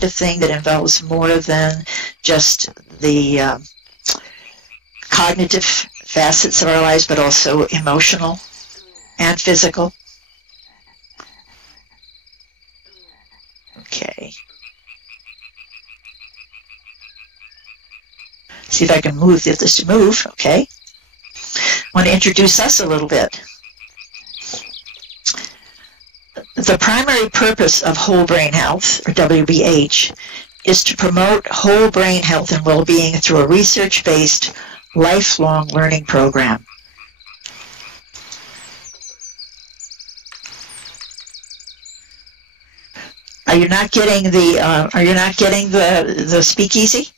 kind of thing that involves more than just the cognitive facets of our lives, but also emotional and physical. Okay. See if I can move this to move. Okay. I want to introduce us a little bit. The primary purpose of Whole Brain Health, or WBH, is to promote whole brain health and well-being through a research-based lifelong learning program. Are you not getting the speakeasy?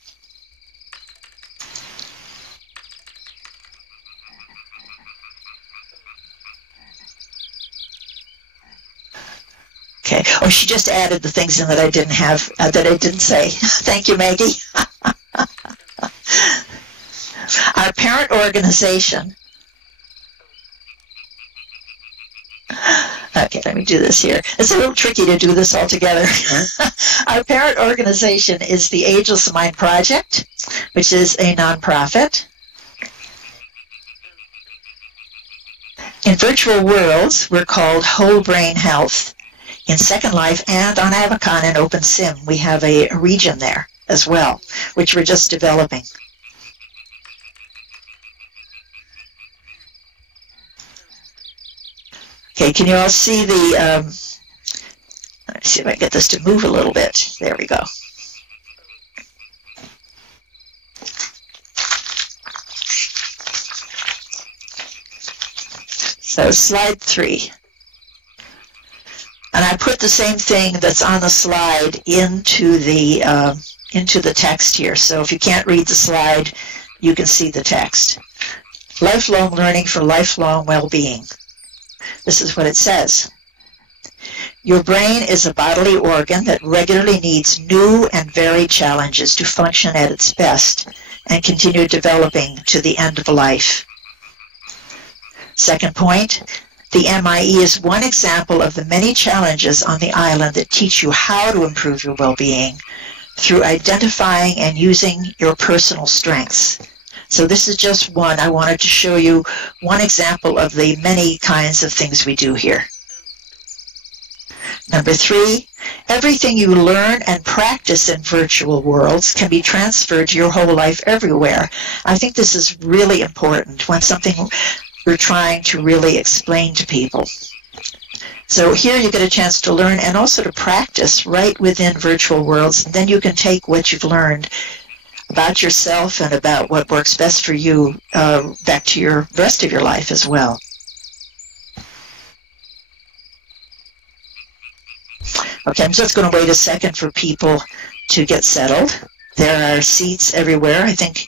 Okay. Oh, she just added the things in that I didn't have, that I didn't say. Thank you, Maggie. Our parent organization. Okay, let me do this here. It's a little tricky to do this all together. Our parent organization is the Ageless Mind Project, which is a nonprofit. In virtual worlds, we're called Whole Brain Health. In Second Life and on Avacon and OpenSim, we have a region there as well, which we're just developing. Okay, can you all see the, let's see if I can get this to move a little bit. There we go. So slide 3. And I put the same thing that's on the slide into the text here. So if you can't read the slide, you can see the text. Lifelong learning for lifelong well-being. This is what it says. Your brain is a bodily organ that regularly needs new and varied challenges to function at its best and continue developing to the end of life. Second point, the MIE is one example of the many challenges on the island that teach you how to improve your well-being through identifying and using your personal strengths. So this is just one. I wanted to show you one example of the many kinds of things we do here. Number 3, everything you learn and practice in virtual worlds can be transferred to your whole life everywhere. I think this is really important when something we're trying to really explain to people. So here you get a chance to learn and also to practice right within virtual worlds. And then you can take what you've learned about yourself and about what works best for you back to your rest of your life as well. Okay, I'm just going to wait a second for people to get settled. There are seats everywhere. I think,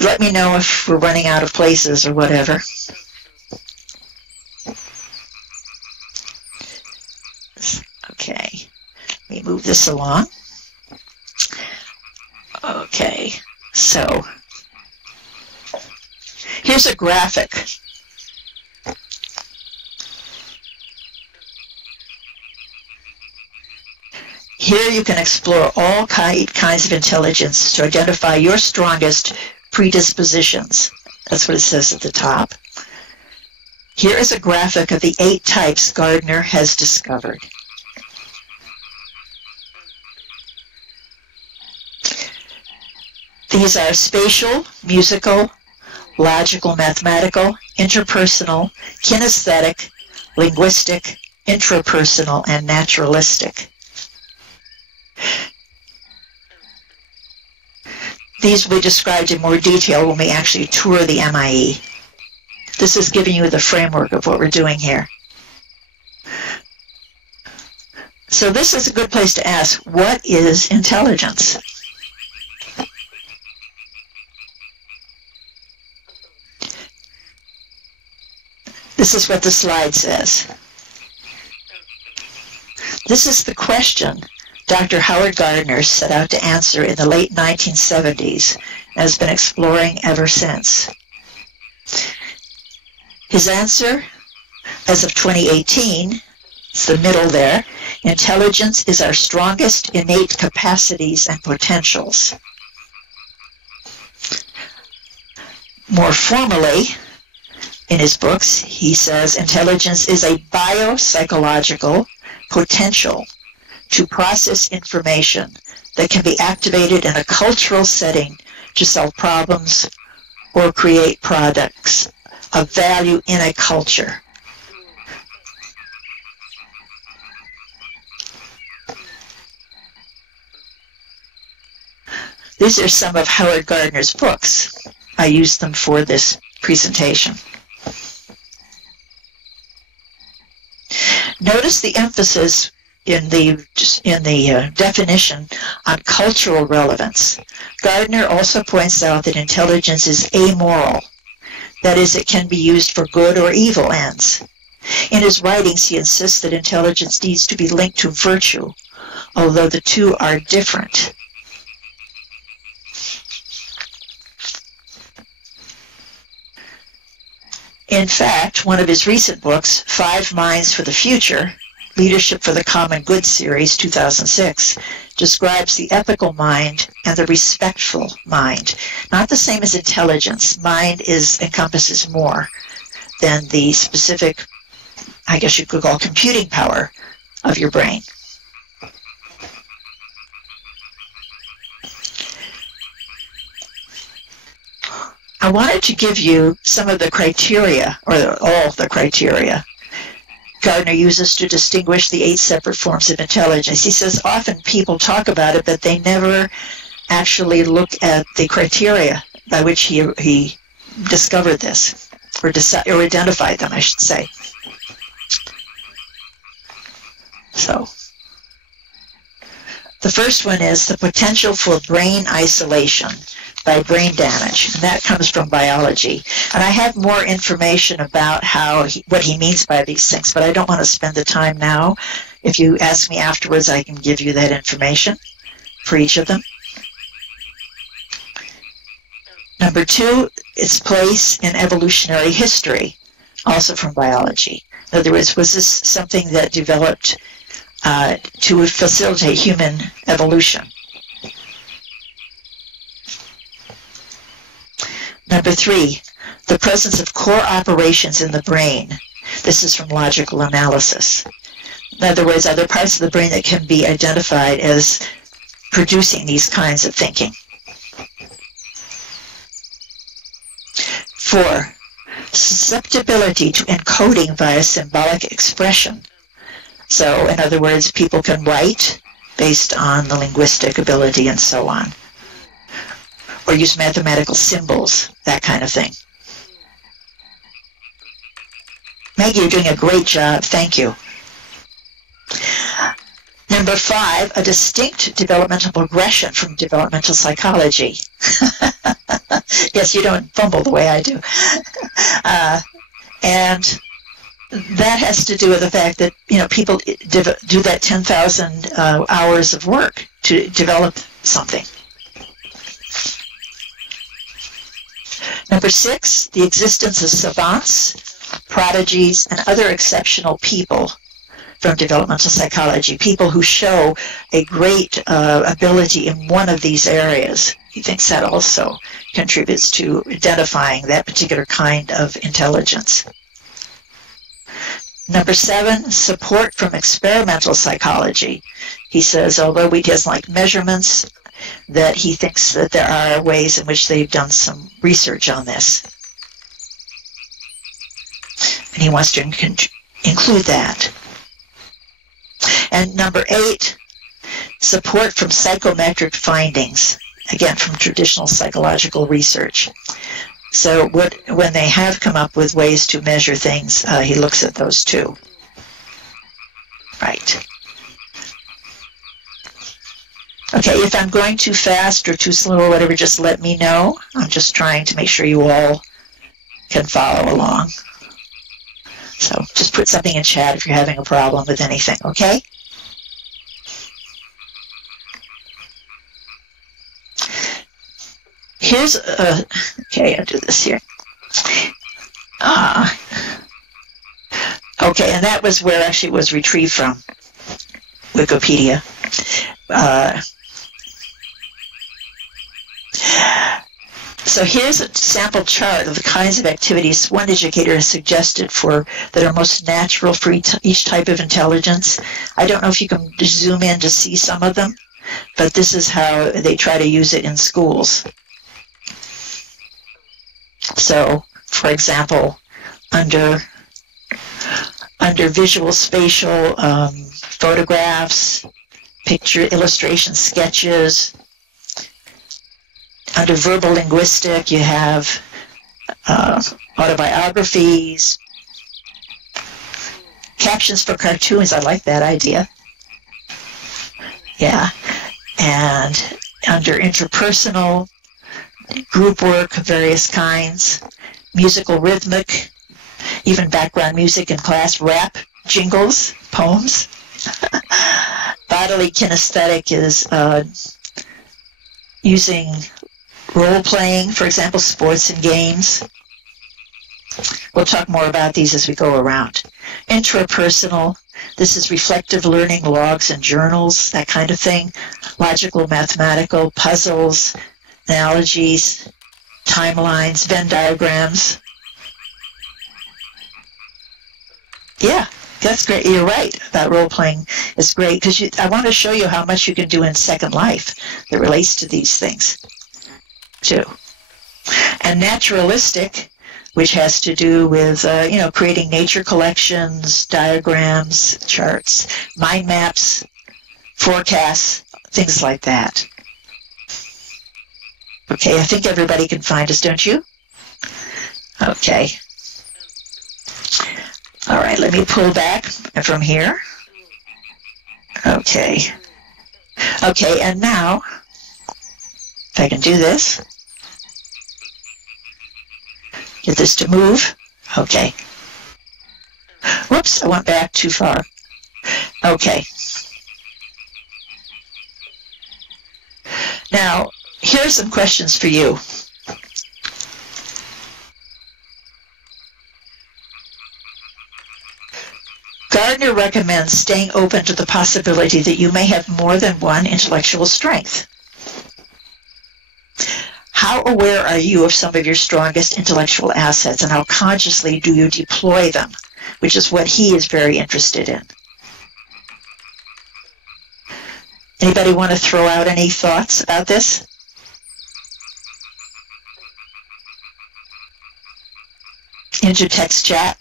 let me know if we're running out of places or whatever. Okay, let me move this along. Okay, so here's a graphic. Here you can explore all kinds of intelligence to identify your strongest predispositions. That's what it says at the top. Here is a graphic of the 8 types Gardner has discovered. These are spatial, musical, logical, mathematical, interpersonal, kinesthetic, linguistic, intrapersonal, and naturalistic. These will be described in more detail when we actually tour the MIE. This is giving you the framework of what we're doing here. So this is a good place to ask, what is intelligence? This is what the slide says. This is the question Dr. Howard Gardner set out to answer in the late 1970s and has been exploring ever since. His answer, as of 2018, it's the middle there, Intelligence is our strongest innate capacities and potentials. More formally, in his books, he says intelligence is a biopsychological potential to process information that can be activated in a cultural setting to solve problems or create products of value in a culture. These are some of Howard Gardner's books. I used them for this presentation. Notice the emphasis in the definition on cultural relevance. Gardner also points out that intelligence is amoral. That is, it can be used for good or evil ends. In his writings, he insists that intelligence needs to be linked to virtue, although the two are different. In fact, one of his recent books, 5 Minds for the Future, Leadership for the Common Good series, 2006, describes the ethical mind and the respectful mind. Not the same as intelligence. Mind encompasses more than the specific, I guess you could call, computing power of your brain. I wanted to give you some of the criteria, or all of the criteria, Gardner uses to distinguish the 8 separate forms of intelligence. He says often people talk about it, but they never actually look at the criteria by which he discovered this, or identified them, I should say. So, the first one is the potential for brain isolation by brain damage, and that comes from biology. And I have more information about what he means by these things, but I don't want to spend the time now. If you ask me afterwards, I can give you that information for each of them. Number 2, its place in evolutionary history, also from biology. In other words, was this something that developed to facilitate human evolution? Number 3, the presence of core operations in the brain. This is from logical analysis. In other words, are there parts of the brain that can be identified as producing these kinds of thinking? 4, susceptibility to encoding via symbolic expression. So, in other words, people can write based on the linguistic ability and so on, or use mathematical symbols, that kind of thing. Maggie, you're doing a great job. Thank you. Number 5, a distinct developmental progression from developmental psychology. Yes, you don't fumble the way I do. And that has to do with the fact that, people do that 10,000 hours of work to develop something. Number 6, the existence of savants, prodigies, and other exceptional people from developmental psychology, people who show a great ability in one of these areas. He thinks that also contributes to identifying that particular kind of intelligence. Number 7, support from experimental psychology. He says, although he doesn't like measurements, that he thinks that there are ways in which they've done some research on this. And he wants to include that. And number 8, support from psychometric findings, again from traditional psychological research. So when they have come up with ways to measure things, he looks at those too. Right. Okay, if I'm going too fast or too slow or whatever, just let me know. I'm just trying to make sure you all can follow along. So just put something in chat if you're having a problem with anything, okay? Here's okay, I'll do this here. Okay, and that was where actually it was retrieved from. Wikipedia. So here's a sample chart of the kinds of activities one educator has suggested that are most natural for each type of intelligence. I don't know if you can zoom in to see some of them, but this is how they try to use it in schools. So, for example, under visual spatial photographs, picture illustration sketches. Under verbal linguistic, you have autobiographies, captions for cartoons. I like that idea. Yeah. And under interpersonal, group work of various kinds, musical rhythmic, even background music in class, rap, jingles, poems. Bodily kinesthetic is using role-playing, for example, sports and games. We'll talk more about these as we go around. Intrapersonal, this is reflective learning, logs and journals, that kind of thing. Logical, mathematical, puzzles, analogies, timelines, Venn diagrams. Yeah, that's great. You're right about role-playing. It's great because I want to show you how much you can do in Second Life that relates to these things too. And naturalistic, which has to do with creating nature collections, diagrams, charts, mind maps, forecasts, things like that. Okay, I think everybody can find us, don't you? Okay. All right, let me pull back from here. Okay. Okay, and now, if I can do this, get this to move. Okay. Whoops, I went back too far. Okay. Now, here's some questions for you. Gardner recommends staying open to the possibility that you may have more than one intellectual strength. How aware are you of some of your strongest intellectual assets, and how consciously do you deploy them, which is what he is very interested in. Anybody want to throw out any thoughts about this? Into text chat.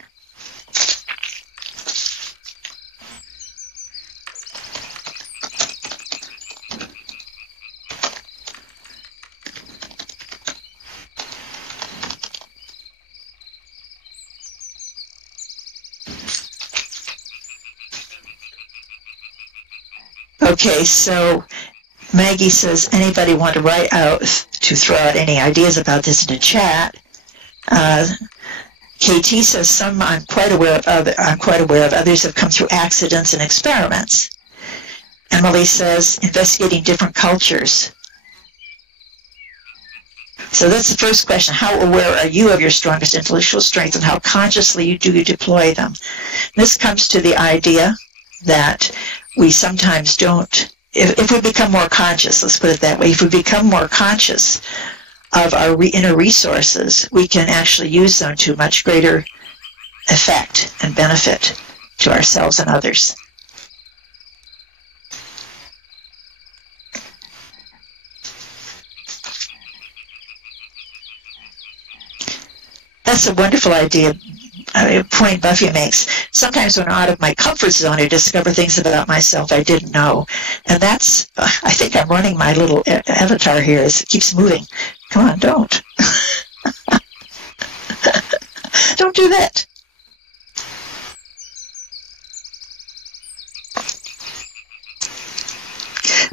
Okay, so Maggie says, anybody want to write out, to throw out any ideas about this in the chat? KT says, some I'm quite aware of, others have come through accidents and experiments. Emily says, investigating different cultures. So that's the first question. How aware are you of your strongest intellectual strengths, and how consciously do you deploy them? This comes to the idea that we sometimes don't, if we become more conscious, let's put it that way, if we become more conscious of our inner resources, we can actually use them to much greater effect and benefit to ourselves and others. That's a wonderful idea. Point Buffy makes. Sometimes when I'm out of my comfort zone, I discover things about myself I didn't know. And that's, I think I'm running my little avatar here as it keeps moving. Come on, don't. Don't do that.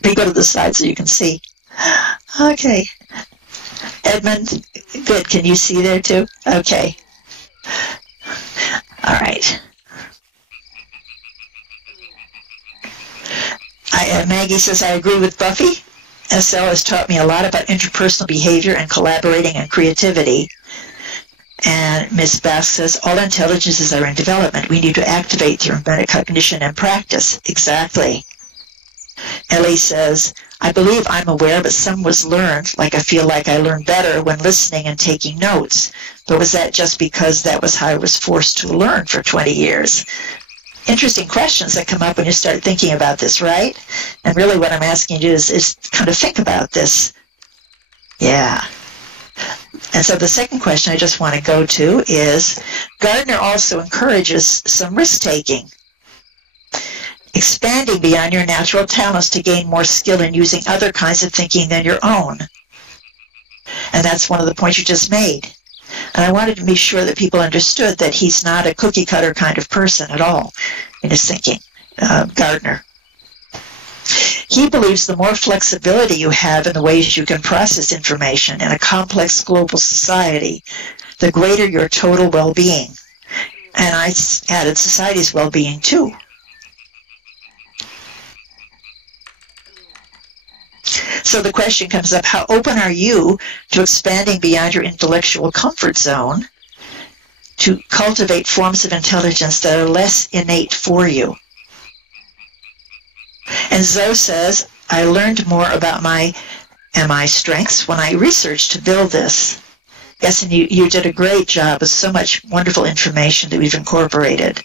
Let me go to the side so you can see. Okay. Edmund, good. Can you see there too? Okay. All right. Maggie says, I agree with Buffy. SL has taught me a lot about interpersonal behavior and collaborating and creativity. And Ms. Bass says, all intelligences are in development. We need to activate through metacognition and practice. Exactly. Ellie says, I believe I'm aware, but some was learned, like I feel like I learned better when listening and taking notes. But was that just because that was how I was forced to learn for 20 years? Interesting questions that come up when you start thinking about this, right? And really what I'm asking you is kind of think about this. Yeah. And so the second question I just want to go to is, Gardner also encourages some risk-taking. Expanding beyond your natural talents to gain more skill in using other kinds of thinking than your own. And that's one of the points you just made. And I wanted to be sure that people understood that he's not a cookie-cutter kind of person at all in his thinking, Gardner. He believes the more flexibility you have in the ways you can process information in a complex global society, the greater your total well-being. And I added society's well-being too. So the question comes up, how open are you to expanding beyond your intellectual comfort zone to cultivate forms of intelligence that are less innate for you? And Zoe says, I learned more about my MI strengths when I researched to build this. Yes, and you did a great job with so much wonderful information that we've incorporated.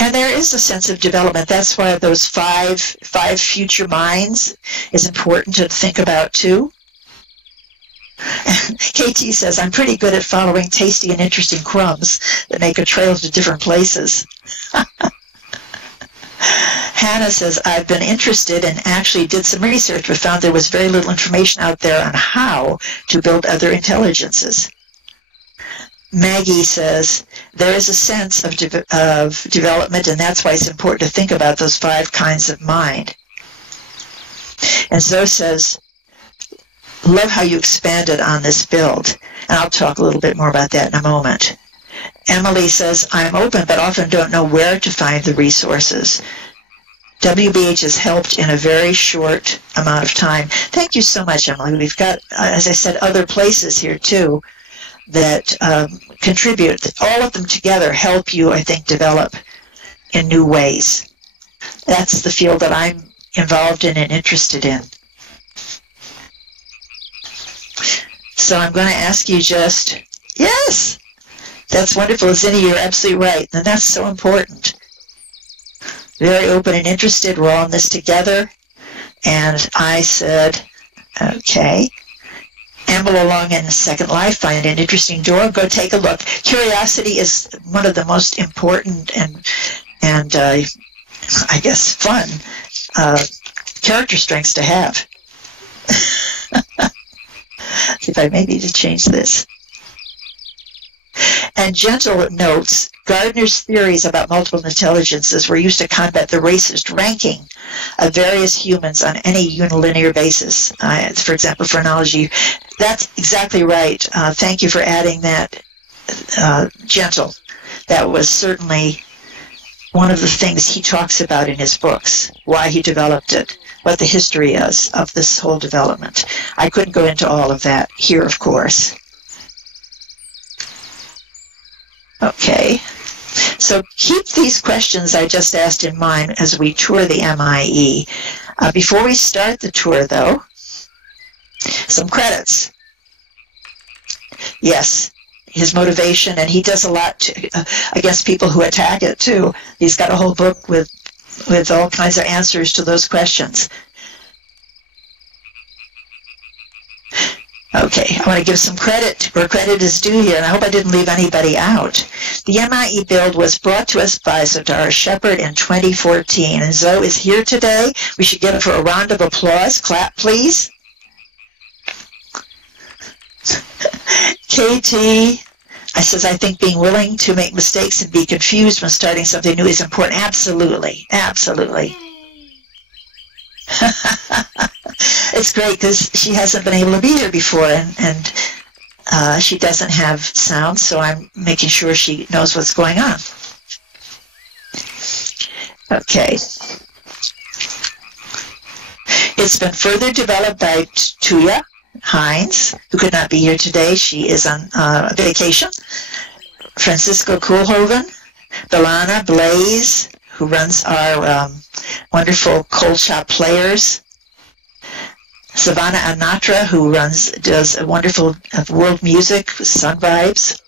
And there is a sense of development. That's why those five future minds is important to think about too. KT says, I'm pretty good at following tasty and interesting crumbs that make a trail to different places. Hannah says, I've been interested and actually did some research, but found there was very little information out there on how to build other intelligences. Maggie says, there is a sense of development, and that's why it's important to think about those 5 kinds of mind. And Zoe says, love how you expanded on this build. And I'll talk a little bit more about that in a moment. Emily says, I'm open, but often don't know where to find the resources. WBH has helped in a very short amount of time. Thank you so much, Emily. We've got, as I said, other places here, too, that contribute. All of them together help you, I think, develop in new ways. That's the field that I'm involved in and interested in. So I'm going to ask you just, yes, that's wonderful. Lissena, you're absolutely right. And that's so important. Very open and interested. We're all in this together. And I said, okay. Amble along in Second Life, find an interesting door, go take a look. Curiosity is one of the most important and I guess fun character strengths to have. See if I may need to change this. And Gentle notes, Gardner's theories about multiple intelligences were used to combat the racist ranking of various humans on any unilinear basis. For example, phrenology. That's exactly right. Thank you for adding that, Gentle. That was certainly one of the things he talks about in his books, why he developed it, what the history is of this whole development. I couldn't go into all of that here, of course. Okay, so keep these questions I just asked in mind as we tour the MIE. Before we start the tour, though, some credits. Yes, his motivation, and he does a lot against people who attack it, too. He's got a whole book with all kinds of answers to those questions. Okay, I want to give some credit where credit is due here, and I hope I didn't leave anybody out. The MIE build was brought to us by Zotarah Shepherd in 2014, and Zoe is here today. We should give her a round of applause. Clap, please. KT, I says, I think being willing to make mistakes and be confused when starting something new is important. Absolutely, absolutely. It's great because she hasn't been able to be here before, and she doesn't have sound, so I'm making sure she knows what's going on. Okay. It's been further developed by Tuya Hines, who could not be here today. She is on vacation. Francisco Koolhoven, Belana Blaze, who runs our wonderful Cold Shop Players. Savannah Anatra, who does a wonderful world music, Sun Vibes.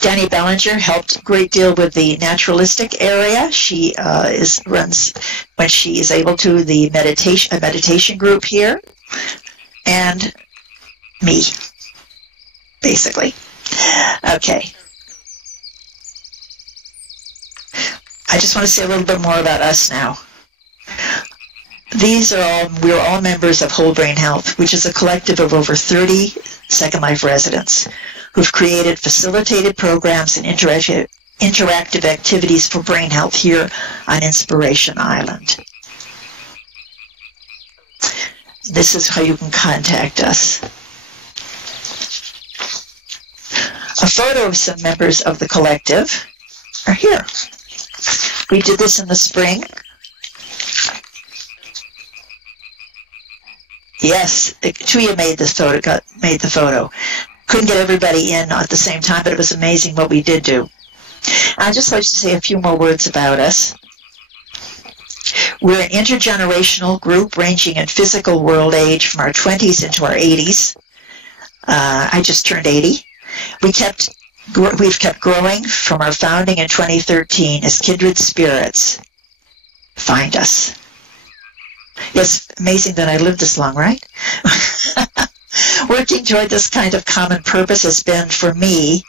Danny Bellinger helped a great deal with the naturalistic area. She runs, when she is able to, a meditation group here, and me, basically. Okay. I just want to say a little bit more about us now. We're all members of Whole Brain Health, which is a collective of over 30 Second Life residents who've created facilitated programs and interactive activities for brain health here on Inspiration Island. This is how you can contact us. A photo of some members of the collective are here. We did this in the spring. Yes, Tuya made the photo. Couldn't get everybody in at the same time, but it was amazing what we did do. I'd just like to say a few more words about us. We're an intergenerational group ranging in physical world age from our 20s into our 80s. I just turned 80. We've kept growing from our founding in 2013 as kindred spirits. Find us. Yes, amazing that I lived this long, right? Working toward this kind of common purpose has been, for me,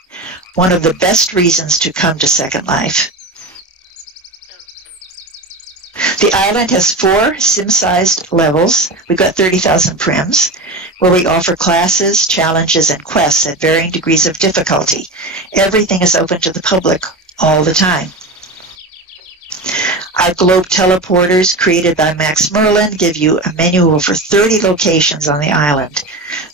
one of the best reasons to come to Second Life. The island has 4 sim-sized levels. We've got 30,000 prims, where we offer classes, challenges, and quests at varying degrees of difficulty. Everything is open to the public all the time. Our globe teleporters, created by Max Merlin, give you a menu of over 30 locations on the island.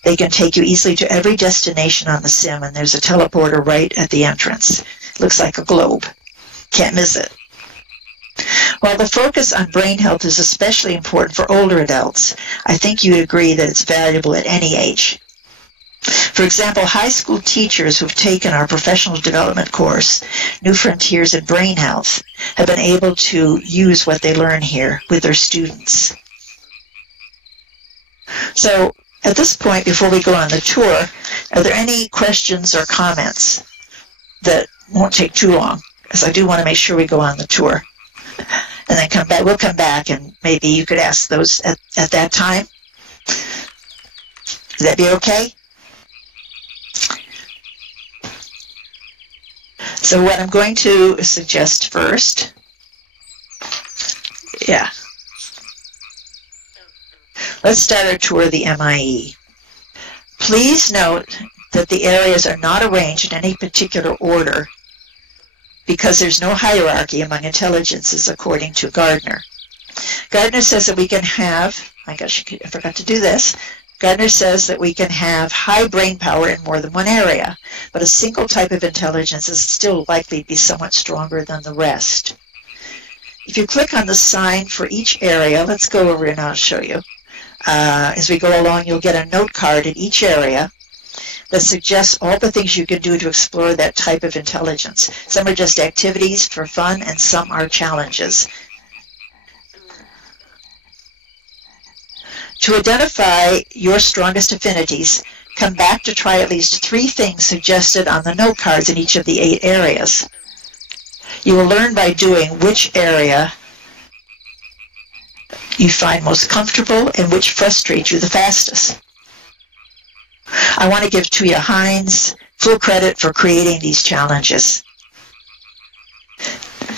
They can take you easily to every destination on the sim, and there's a teleporter right at the entrance. Looks like a globe. Can't miss it. While the focus on brain health is especially important for older adults, I think you'd agree that it's valuable at any age. For example, high school teachers who've taken our professional development course, New Frontiers in Brain Health, have been able to use what they learn here with their students. So, at this point, before we go on the tour, are there any questions or comments that won't take too long? Because I do want to make sure we go on the tour. And then come back. We'll come back, and maybe you could ask those at that time. Would that be okay? So what I'm going to suggest first, let's start our tour of the MIE. Please note that the areas are not arranged in any particular order because there's no hierarchy among intelligences according to Gardner. Gardner says that we can have, I forgot to do this, Gardner says that we can have high brain power in more than one area, but a single type of intelligence is still likely to be somewhat stronger than the rest. If you click on the sign for each area, let's go over and I'll show you. As we go along, you'll get a note card in each area that suggests all the things you can do to explore that type of intelligence. Some are just activities for fun, and some are challenges. To identify your strongest affinities, come back to try at least 3 things suggested on the note cards in each of the 8 areas. You will learn by doing which area you find most comfortable and which frustrates you the fastest. I want to give Tuya Hines full credit for creating these challenges.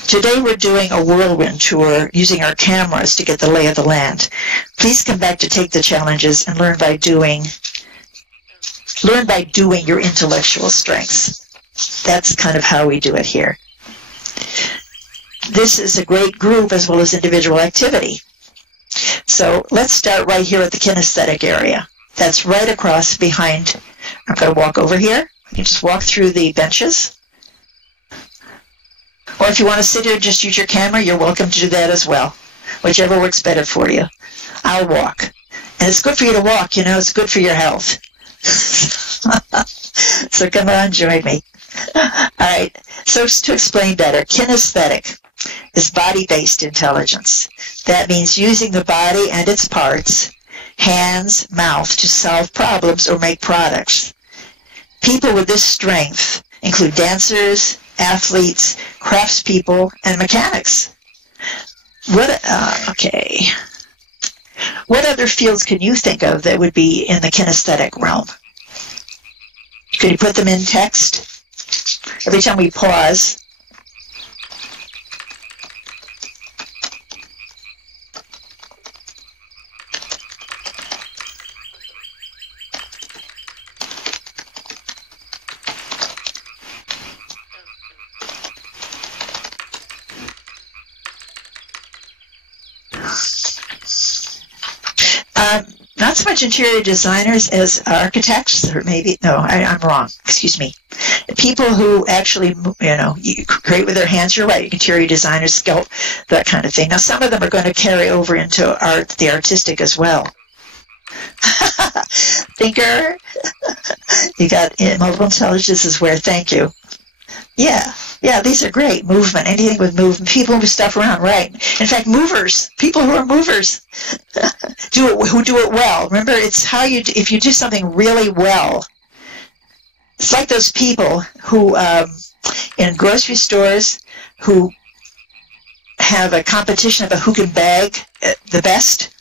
Today we're doing a whirlwind tour using our cameras to get the lay of the land. Please come back to take the challenges and learn by doing your intellectual strengths. That's kind of how we do it here. This is a great group as well as individual activity. So let's start right here at the kinesthetic area. That's right across behind. I'm going to walk over here. You can just walk through the benches. Or if you want to sit here and just use your camera, you're welcome to do that as well. Whichever works better for you. I'll walk. And it's good for you to walk, you know, it's good for your health. So come on, join me. All right. So to explain better, kinesthetic is body-based intelligence. That means using the body and its parts, hands, mouth, to solve problems or make products. People with this strength include dancers, athletes, craftspeople, and mechanics. Okay. What other fields can you think of that would be in the kinesthetic realm? Could you put them in text? Every time we pause. Not so much interior designers as architects, or maybe, no, I'm wrong, excuse me. People who actually, you create with their hands, you're right, interior designers, sculpt, that kind of thing. Now, some of them are going to carry over into art, the artistic as well. Thinker, you got multiple intelligence is where, thank you. Yeah, these are great. Movement, anything with movement. People move stuff around, right. In fact, movers, people who are movers, who do it well. Remember, it's how you, if you do something really well, it's like those people who, in grocery stores, who have a competition about who can bag the best.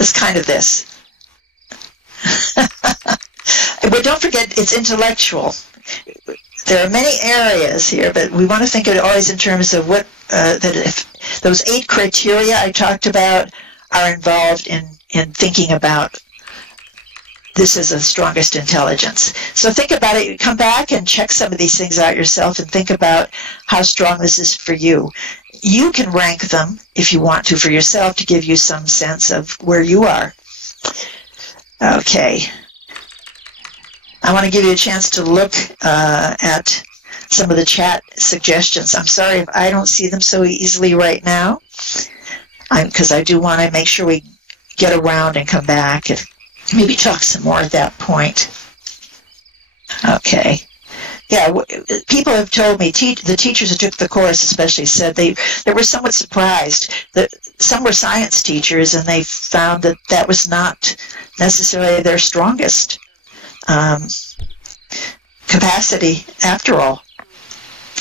It's kind of this. But don't forget, it's intellectual. There are many areas here, but we want to think of it always in terms of what that if those 8 criteria I talked about are involved in thinking about this as the strongest intelligence. So think about it. Come back and check some of these things out yourself and think about how strong this is for you. You can rank them if you want to for yourself to give you some sense of where you are. Okay. I want to give you a chance to look at some of the chat suggestions. I'm sorry if I don't see them so easily right now, because I do want to make sure we get around and come back and maybe talk some more at that point. Okay. Yeah, people have told me, the teachers who took the course especially said they were somewhat surprised that some were science teachers and they found that that was not necessarily their strongest capacity after all.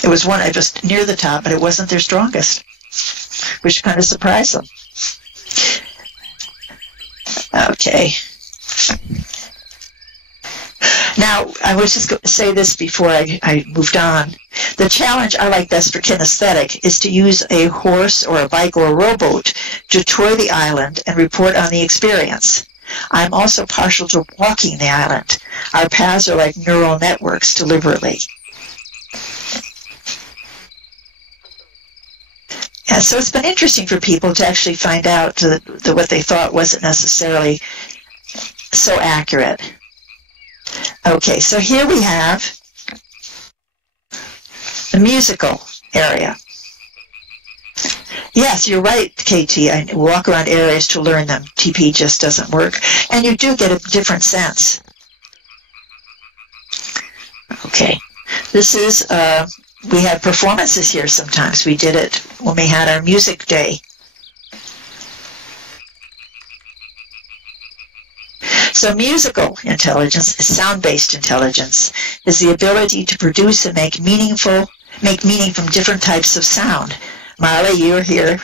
It was one just near the top, but it wasn't their strongest, which kind of surprised them. Okay. Now, I was just going to say this before I moved on. The challenge I like best for kinesthetic is to use a horse or a bike or a rowboat to tour the island and report on the experience. I'm also partial to walking the island. Our paths are like neural networks deliberately. Yeah, so it's been interesting for people to actually find out that what they thought wasn't necessarily so accurate. Okay, so here we have the musical area. Yes, you're right, KT. I walk around areas to learn them. TP just doesn't work. And you do get a different sense. Okay. This is, we have performances here sometimes. We did it when we had our music day. So musical intelligence, sound-based intelligence, is the ability to produce and make meaning from different types of sound. Marley, you're here.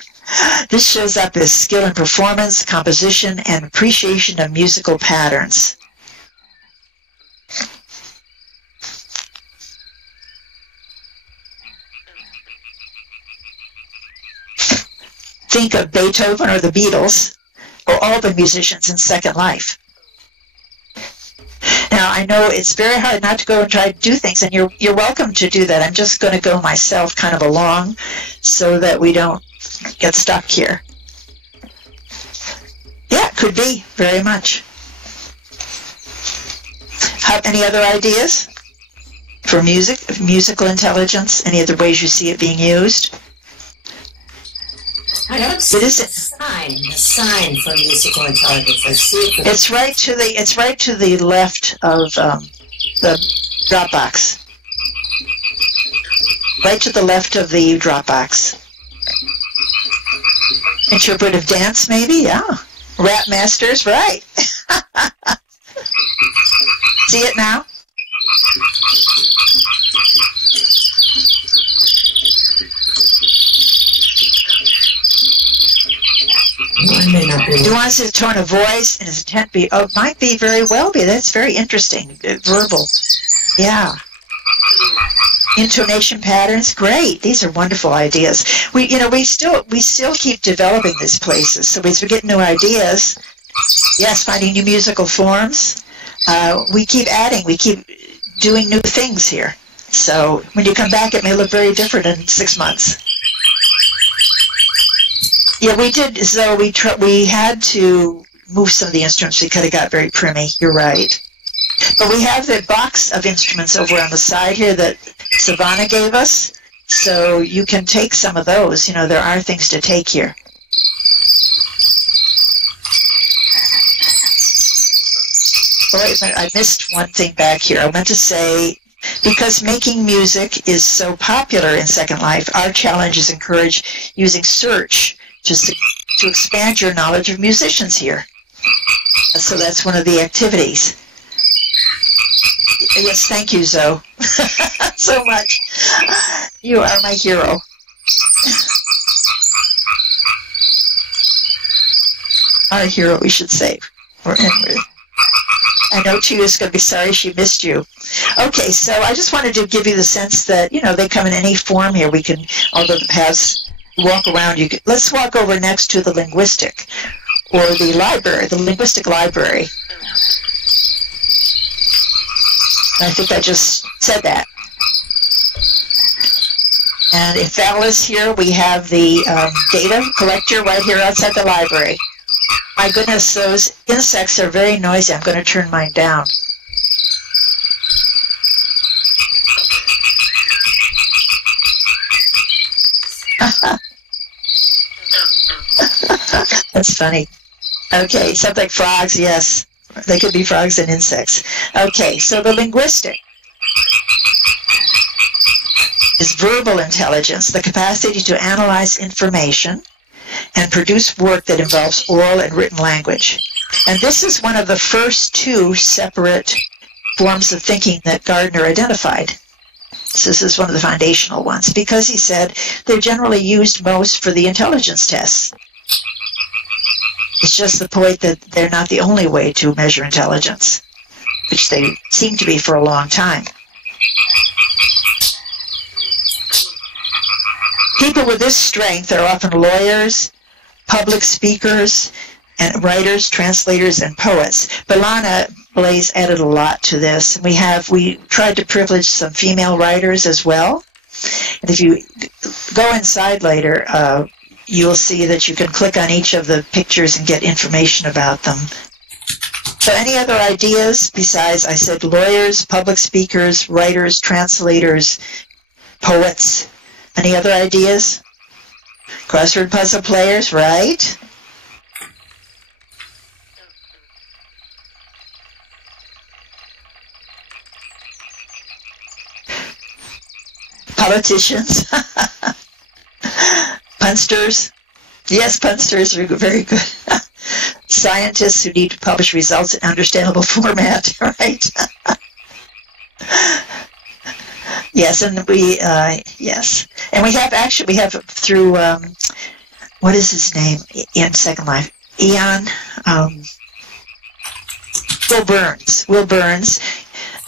This shows up as skill in performance, composition, and appreciation of musical patterns. Think of Beethoven or the Beatles, or all the musicians in Second Life. Now, I know it's very hard not to go and try to do things, and you're welcome to do that. I'm just going to go myself kind of along so that we don't get stuck here. Yeah, it could be, very much. Any other ideas for musical intelligence? Any other ways you see it being used? I don't see the sign for musical intelligence. I see it. It's right to the left of the Dropbox. Right to the left of the drop box. Interpretive dance, maybe? Yeah. Rap masters, right. See it now? Nuances, tone of voice, and his intent be, oh, might be very well be. That's very interesting. Verbal. Yeah. Intonation patterns, great. These are wonderful ideas. We still keep developing these places. So as we get new ideas, yes, finding new musical forms, we keep adding, we keep doing new things here. So when you come back, it may look very different in 6 months. Yeah, we did. So we had to move some of the instruments because it got very primmy. You're right. But we have the box of instruments over on the side here that Savannah gave us, so you can take some of those. You know, there are things to take here. Oh, wait a minute, I missed one thing back here. I meant to say, because making music is so popular in Second Life, our challenge is encourage using search to expand your knowledge of musicians here. So that's one of the activities. Yes, thank you, Zoe, so much. You are my hero. Our hero, we should say. I know Tia is going to be sorry she missed you. Okay, so I just wanted to give you the sense that, you know, they come in any form here. We can, although the paths walk around, let's walk over next to the linguistic, or the library, the linguistic library. I think I just said that. And if Val is here, we have the data collector right here outside the library. My goodness, those insects are very noisy. I'm going to turn mine down. That's funny. Okay, something like frogs, yes. They could be frogs and insects. Okay, so the linguistic is verbal intelligence, the capacity to analyze information and produce work that involves oral and written language. And this is one of the first two separate forms of thinking that Gardner identified. So this is one of the foundational ones, because he said they're generally used most for the intelligence tests. It's just the point that they're not the only way to measure intelligence, which they seem to be for a long time. People with this strength are often lawyers, public speakers, and writers, translators, and poets. Belana Blaze added a lot to this. We tried to privilege some female writers as well. And if you go inside later, you'll see that you can click on each of the pictures and get information about them. So any other ideas besides, I said, lawyers, public speakers, writers, translators, poets? Any other ideas? Crossword puzzle players, right? Politicians. Punsters. Yes, punsters are very good. Scientists who need to publish results in understandable format, right? Yes, and yes. And we have through, what is his name in Second Life? Will Burns.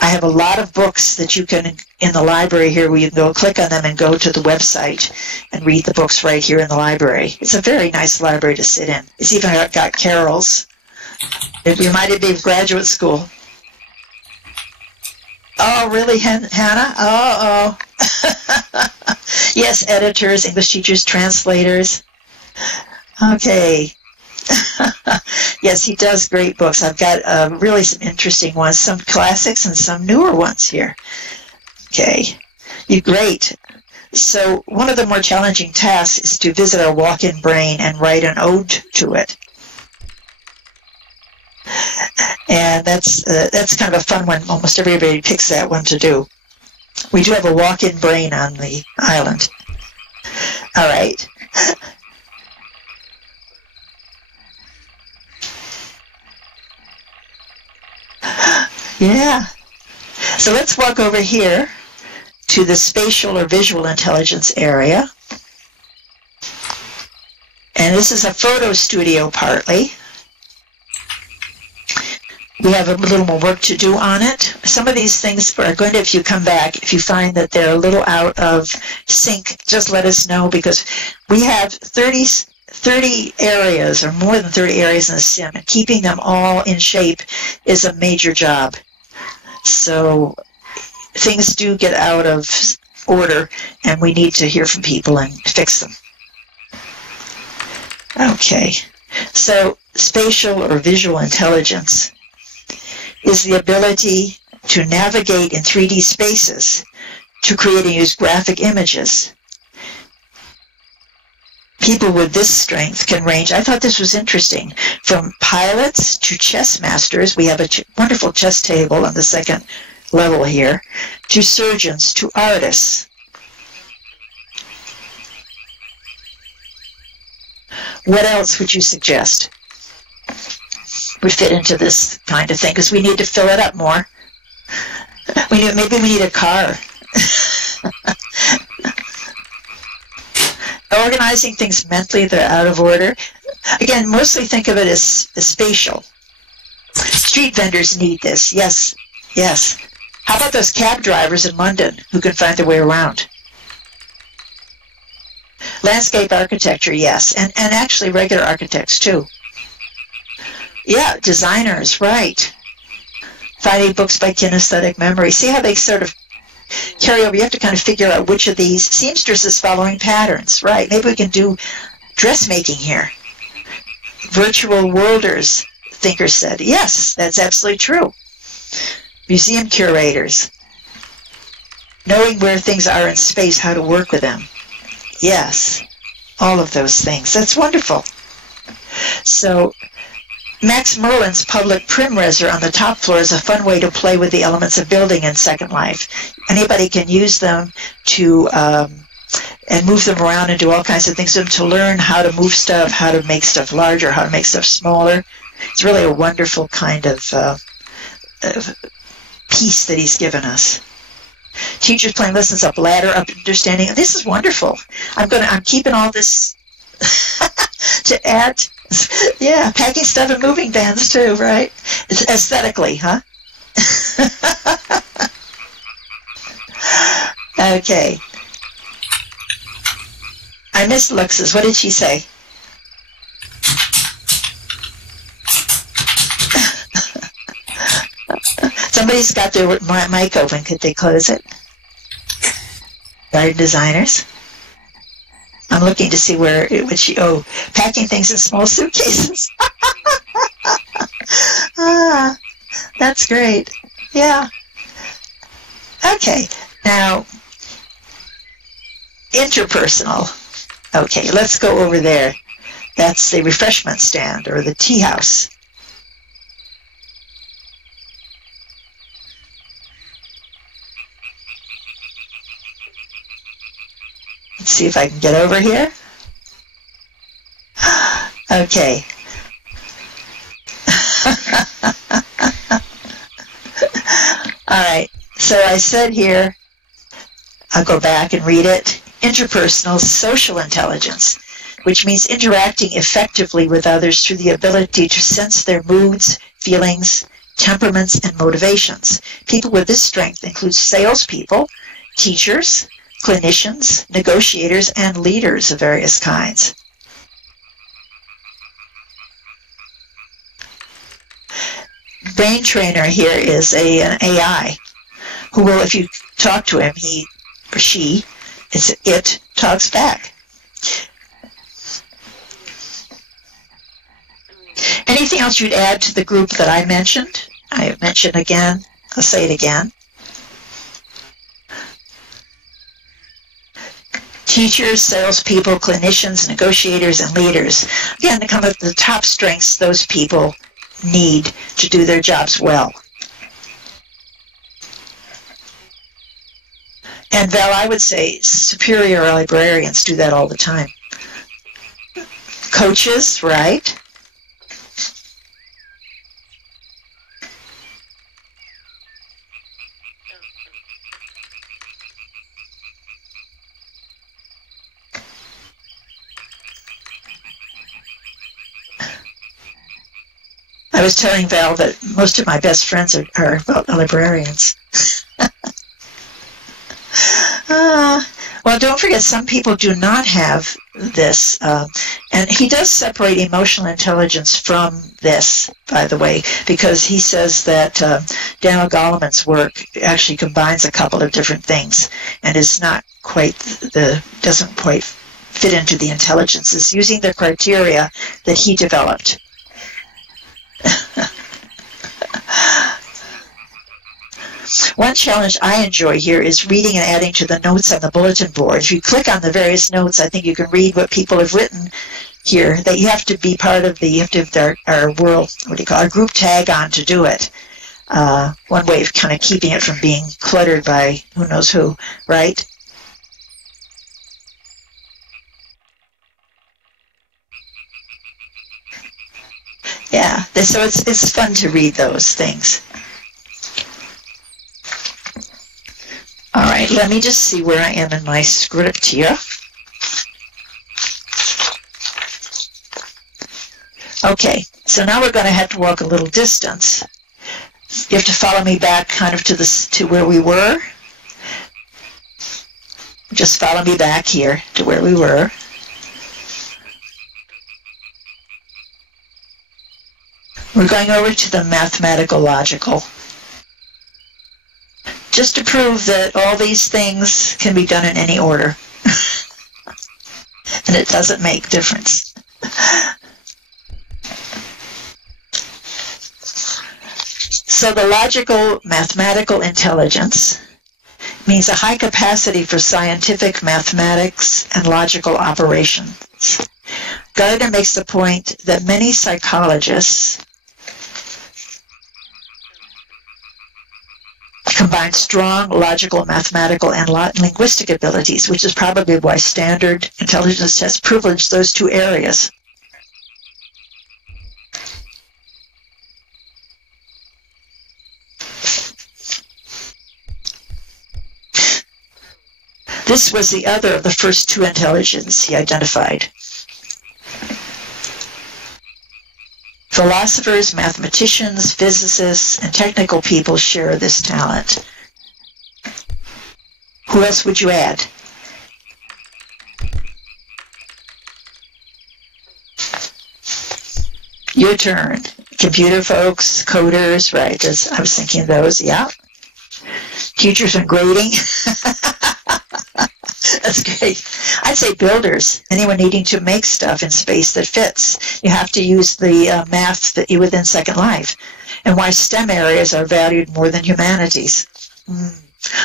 I have a lot of books that you can, in the library here, where you can go click on them and go to the website and read the books right here in the library. It's a very nice library to sit in. It's even got carols. It reminded me of graduate school. Oh, really, Hannah? Oh. Yes, editors, English teachers, translators. Okay. Yes, he does great books. I've got really some interesting ones, some classics and some newer ones here. Okay, great. So one of the more challenging tasks is to visit our walk-in brain and write an ode to it. And that's kind of a fun one. Almost everybody picks that one to do. We do have a walk-in brain on the island. All right. Yeah. So let's walk over here to the spatial or visual intelligence area. And this is a photo studio partly. We have a little more work to do on it. Some of these things are going to, if you come back, if you find that they're a little out of sync, just let us know, because we have 30 areas or more than 30 areas in the sim, and keeping them all in shape is a major job. So things do get out of order, and we need to hear from people and fix them. Okay, so spatial or visual intelligence is the ability to navigate in 3D spaces, to create and use graphic images. People with this strength can range, I thought this was interesting, from pilots to chess masters. We have a wonderful chess table on the second level here, to surgeons, to artists. What else would you suggest would fit into this kind of thing? Because we need to fill it up more. Maybe we need a car. Organizing things mentally that are out of order. Again, mostly think of it as spatial. Street vendors need this. Yes, yes. How about those cab drivers in London who can find their way around? Landscape architecture, yes. And actually regular architects, too. Yeah, designers, right. Finding books by kinesthetic memory. See how they sort of carry over? You have to kind of figure out which of these. Seamstress is following patterns, right. Maybe we can do dressmaking here. Virtual worlders, Thinker said. Yes, that's absolutely true. Museum curators. Knowing where things are in space, how to work with them. Yes, all of those things. That's wonderful. So Max Merlin's public primreser on the top floor is a fun way to play with the elements of building in Second Life. Anybody can use them to and move them around and do all kinds of things with them, to learn how to move stuff, how to make stuff larger, how to make stuff smaller. It's really a wonderful kind of piece that he's given us. Teachers playing lessons up ladder, up understanding. This is wonderful. I'm keeping all this to add. Yeah, packing stuff and moving vans too, right? It's aesthetically, huh? Okay. I missed Lux's. What did she say? Somebody's got their mic open. Could they close it? Garden designers. I'm looking to see packing things in small suitcases. That's great. Yeah. Okay. Now, interpersonal. Okay, let's go over there. That's the refreshment stand or the tea house. Let's see if I can get over here. Okay. All right. So I said here, I'll go back and read it. Interpersonal social intelligence, which means interacting effectively with others through the ability to sense their moods, feelings, temperaments, and motivations. People with this strength include salespeople, teachers, clinicians, negotiators, and leaders of various kinds. Brain trainer here is an AI who will, if you talk to him, he or she, it talks back. Anything else you'd add to the group that I mentioned? I mentioned again. I'll say it again. Teachers, salespeople, clinicians, negotiators, and leaders. Again, to come up with the top strengths those people need to do their jobs well. And Val, I would say superior librarians do that all the time. Coaches, right? I was telling Val that most of my best friends are librarians. Well, don't forget, some people do not have this. And he does separate emotional intelligence from this, by the way, because he says that Daniel Goleman's work actually combines a couple of different things and is not quite doesn't quite fit into the intelligences using the criteria that he developed. One challenge I enjoy here is reading and adding to the notes on the bulletin board. If you click on the various notes, I think you can read what people have written here. That you have to be part of you have to have our world, our group tag on to do it. One way of kind of keeping it from being cluttered by who knows who, right? Yeah, so it's fun to read those things. All right, let me just see where I am in my script here. Okay, so now we're going to have to walk a little distance. You have to follow me back kind of to where we were. Just follow me back here to where we were. We're going over to the mathematical logical. Just to prove that all these things can be done in any order. And it doesn't make difference. So the logical mathematical intelligence means a high capacity for scientific mathematics and logical operations. Gardner makes the point that many psychologists combine strong logical, mathematical, and linguistic abilities, which is probably why standard intelligence tests privilege those two areas. This was the other of the first two intelligences he identified. Philosophers, mathematicians, physicists, and technical people share this talent. Who else would you add? Your turn. Computer folks, coders, right? I was thinking of those, yeah. Teachers and grading. That's great. I'd say builders, anyone needing to make stuff in space that fits. You have to use the math that you within Second Life. And why STEM areas are valued more than humanities.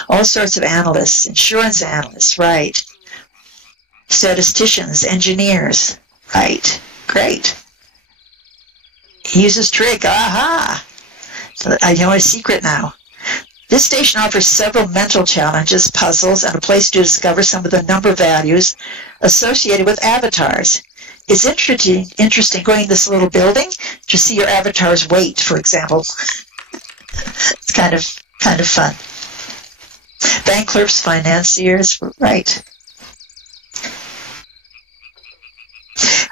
All sorts of analysts, insurance analysts, right. Statisticians, engineers, right. Great. He uses trig, aha. So I know a secret now. This station offers several mental challenges, puzzles, and a place to discover some of the number values associated with avatars. It's interesting going to this little building to see your avatar's weight, for example. It's kind of fun. Bank clerks, financiers, right.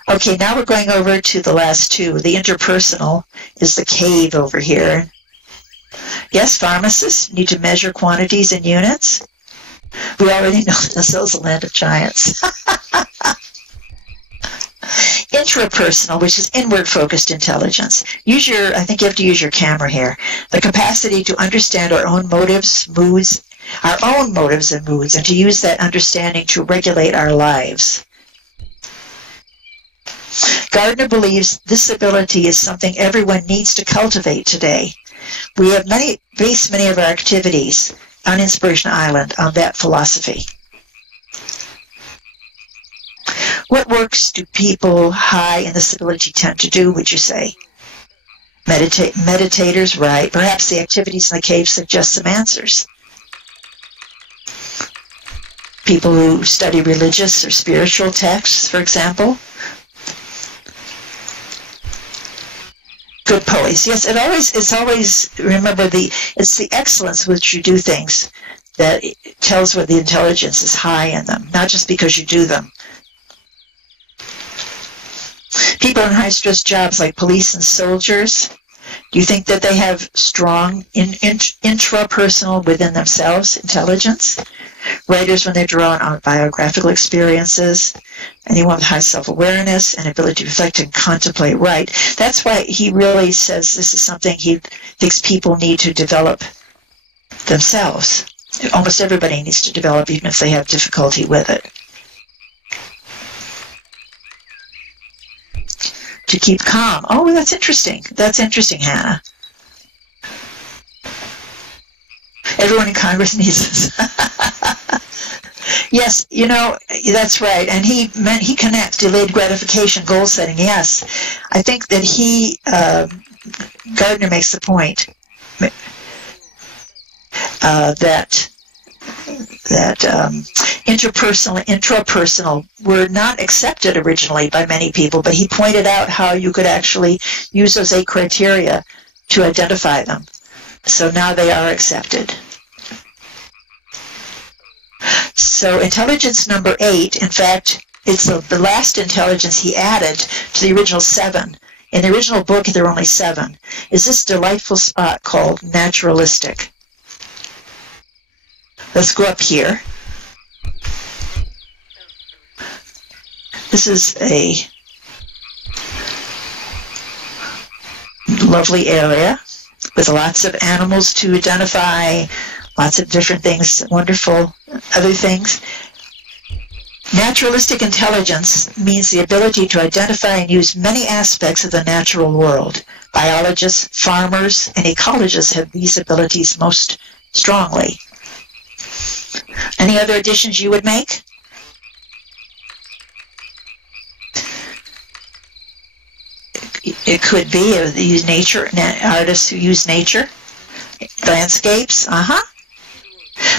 Okay, now we're going over to the last two. The interpersonal is the cave over here. Yes, pharmacists need to measure quantities in units. We already know this is a land of giants. Intrapersonal, which is inward-focused intelligence. I think you have to use your camera here. The capacity to understand our own motives, and moods, and to use that understanding to regulate our lives. Gardner believes this ability is something everyone needs to cultivate today. We have based many of our activities on Inspiration Island on that philosophy. What works do people high in this ability tend to do, would you say? Meditators, right. Perhaps the activities in the cave suggest some answers. people who study religious or spiritual texts, for example. Good poise. Yes, it's always, remember, it's the excellence with which you do things that tells whether the intelligence is high in them, not just because you do them. People in high-stress jobs like police and soldiers, do you think that they have strong intrapersonal within themselves intelligence? Writers, when they draw on autobiographical experiences, anyone with high self-awareness and ability to reflect and contemplate, right. That's why he really says this is something he thinks people need to develop themselves. Almost everybody needs to develop, even if they have difficulty with it. To keep calm. Oh, that's interesting. That's interesting, Hannah. Everyone in Congress needs this. Yes, you know, that's right. And he connects delayed gratification, goal setting. Yes, I think that Gardner makes the point that interpersonal, intrapersonal were not accepted originally by many people, but he pointed out how you could actually use those 8 criteria to identify them. So now they are accepted. So intelligence number 8, in fact, it's the last intelligence he added to the original 7. In the original book, there were only 7. Is this delightful spot called Naturalistic. Let's go up here. This is a lovely area with lots of animals to identify, lots of different things, wonderful other things. Naturalistic intelligence means the ability to identify and use many aspects of the natural world. Biologists, farmers, and ecologists have these abilities most strongly. Any other additions you would make? It could be use nature, artists who use nature, landscapes,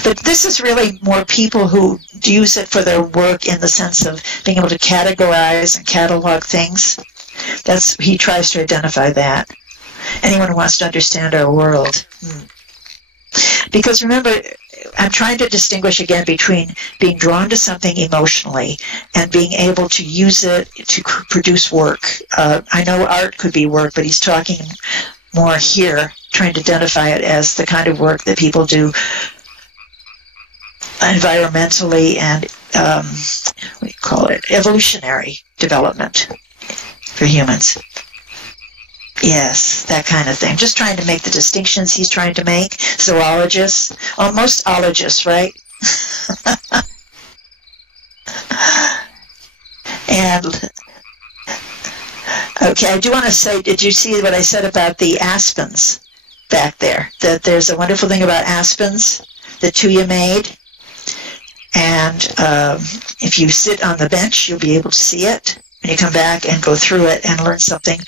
But this is really more people who use it for their work in the sense of being able to categorize and catalog things. He tries to identify that. Anyone who wants to understand our world. Because remember, I'm trying to distinguish again between being drawn to something emotionally and being able to use it to produce work. I know art could be work, but he's talking more here, trying to identify it as the kind of work that people do environmentally and, what do you call it, evolutionary development for humans. Yes, that kind of thing. Just trying to make the distinctions he's trying to make. Zoologists, most ologists, right? And, okay, I do want to say, did you see what I said about the aspens back there? That there's a wonderful thing about aspens that Tuya made. And if you sit on the bench, you'll be able to see it. When you come back and go through it and learn something,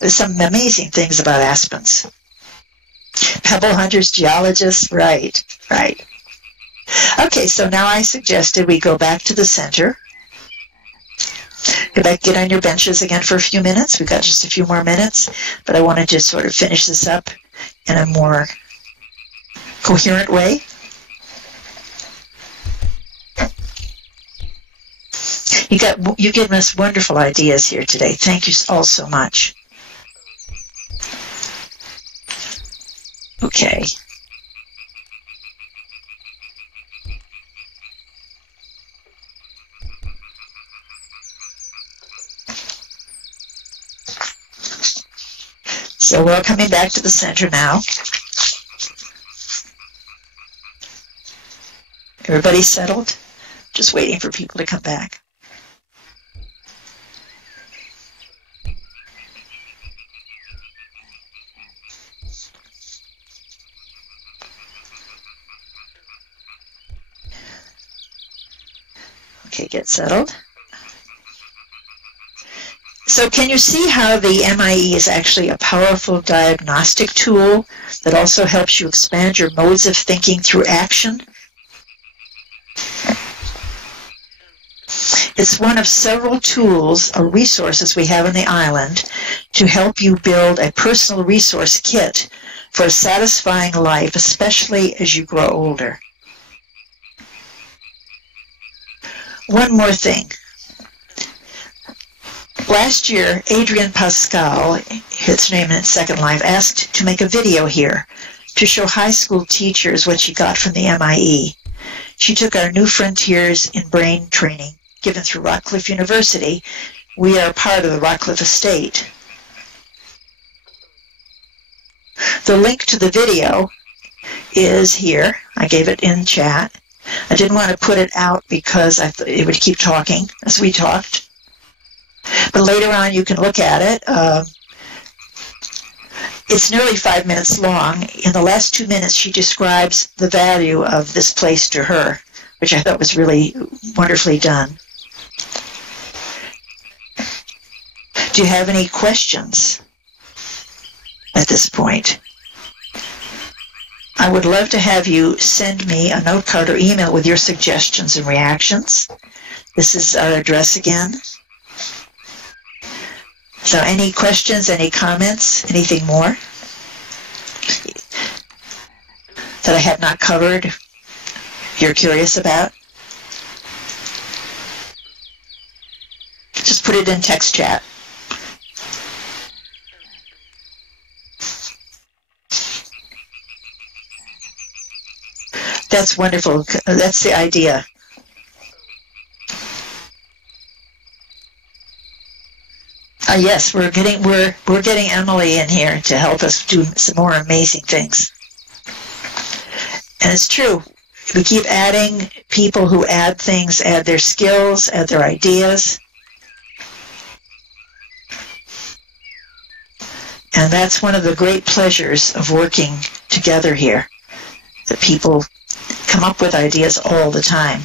there's some amazing things about aspens. Pebble hunters, geologists, right. Okay, so now I suggested we go back to the center. Go back, get on your benches again for a few minutes. We've got just a few more minutes, but I want to just sort of finish this up in a more coherent way. You've given us wonderful ideas here today. Thank you all so much. Okay. So we're coming back to the center now. Everybody settled? Just waiting for people to come back. Okay, get settled. So can you see how the MIE is actually a powerful diagnostic tool that also helps you expand your modes of thinking through action? It's one of several tools or resources we have on the island to help you build a personal resource kit for a satisfying life, especially as you grow older. One more thing. Last year, Adrienne Pascal, his name in Second Life, asked to make a video here to show high school teachers what she got from the MIE. She took our New Frontiers in Brain training given through Rockcliffe University. We are part of the Rockcliffe estate. The link to the video is here. I gave it in chat. I didn't want to put it out because I thought it would keep talking as we talked. But later on you can look at it. It's nearly 5 minutes long. In the last 2 minutes she describes the value of this place to her, which I thought was really wonderfully done. Do you have any questions at this point? I would love to have you send me a note card or email with your suggestions and reactions. This is our address again. So any questions, any comments, anything more that I have not covered you're curious about? Just put it in text chat. That's wonderful. That's the idea. Yes, we're getting Emily in here to help us do some more amazing things. And it's true. We keep adding people who add things, add their skills, add their ideas. And that's one of the great pleasures of working together here, that people come up with ideas all the time.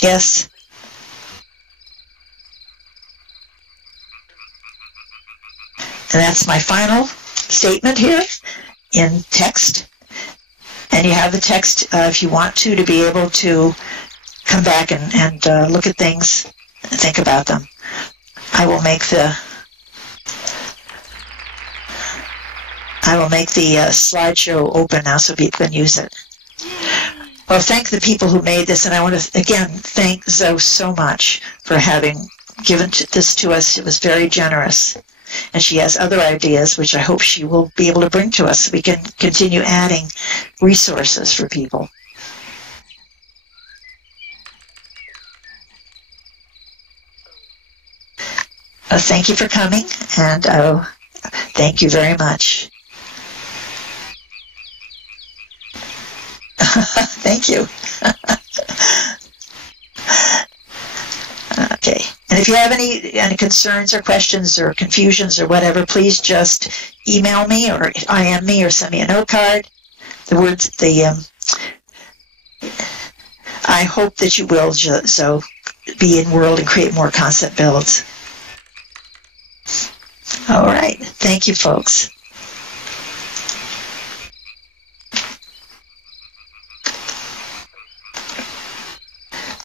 Yes? And that's my final statement here in text. And you have the text if you want to be able to come back and look at things and think about them. I will make the slideshow open now so people can use it. Well, thank the people who made this, and I want to again thank Zoe so much for having given this to us. It was very generous. And she has other ideas, which I hope she will be able to bring to us so we can continue adding resources for people. Thank you for coming, and thank you very much. Thank you. Okay. And if you have any concerns or questions or confusions or whatever, please just email me or IM me or send me a note card. I hope that you will so be in World and create more concept builds. All right. Thank you, folks.